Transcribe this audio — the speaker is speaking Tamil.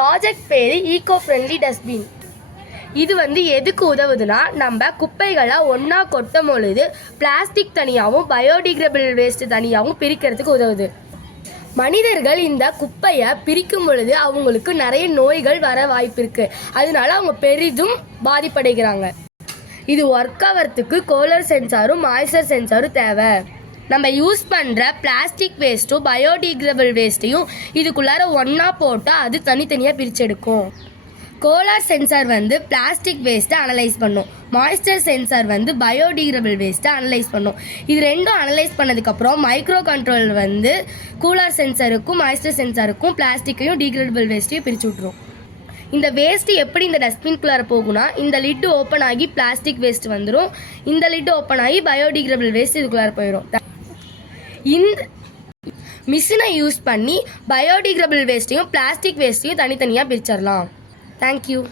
ப்ராஜெக்ட் பேர் ஈகோ ஃப்ரெண்ட்லி டஸ்ட்பின். இது எதுக்கு உதவுதுன்னா, நம்ம குப்பைகளை ஒன்றா கொட்டும் பொழுது பிளாஸ்டிக் தனியாகவும் பயோடிகிரேடபிள் வேஸ்ட் தனியாகவும் பிரிக்கிறதுக்கு உதவுது. மனிதர்கள் இந்த குப்பையை பிரிக்கும் பொழுது அவங்களுக்கு நிறைய நோய்கள் வர வாய்ப்பு இருக்குது. அதனால அவங்க பெரிதும் பாதிப்படைகிறாங்க. இது ஒர்க் ஆகிறதுக்கு கோலர் சென்சாரும் மாய்ஸ்சர் சென்சாரும் தேவை. நம்ம யூஸ் பண்ணுற பிளாஸ்டிக் வேஸ்ட்டும் பயோடிகிரேடபிள் வேஸ்ட்டையும் இதுக்குள்ளார ஒன்றா போட்டால் அது தனித்தனியாக பிரிச்செடுக்கும். கோலார் சென்சார் பிளாஸ்டிக் வேஸ்ட்டை அனலைஸ் பண்ணும். மாய்ஸ்சர் சென்சார் பயோடிகிரேடபிள் வேஸ்ட்டை அனலைஸ் பண்ணும். இது ரெண்டும் அனலைஸ் பண்ணதுக்கப்புறம் மைக்ரோ கண்ட்ரோல் கூலார் சென்சாருக்கும் மாய்ஸ்சர் சென்சாருக்கும் பிளாஸ்டிக்கையும் டிகிரேடபிள் வேஸ்ட்டையும் பிரித்து விட்ரும். இந்த வேஸ்ட்டு எப்படி இந்த டஸ்ட்பின்குள்ளார போகும்னா, இந்த லிட்டு ஓப்பன் ஆகி பிளாஸ்டிக் வேஸ்ட் வந்துடும். இந்த லிட்டு ஓப்பன் ஆகி பயோடிகிரேடபிள் வேஸ்ட் இதுக்குள்ளார போயிடும். இந்த மிஷினை யூஸ் பண்ணி பயோடிகிரேடபிள் வேஸ்ட்டையும் பிளாஸ்டிக் வேஸ்ட்டையும் தனித்தனியாக பிரிச்சிடலாம். Thank you.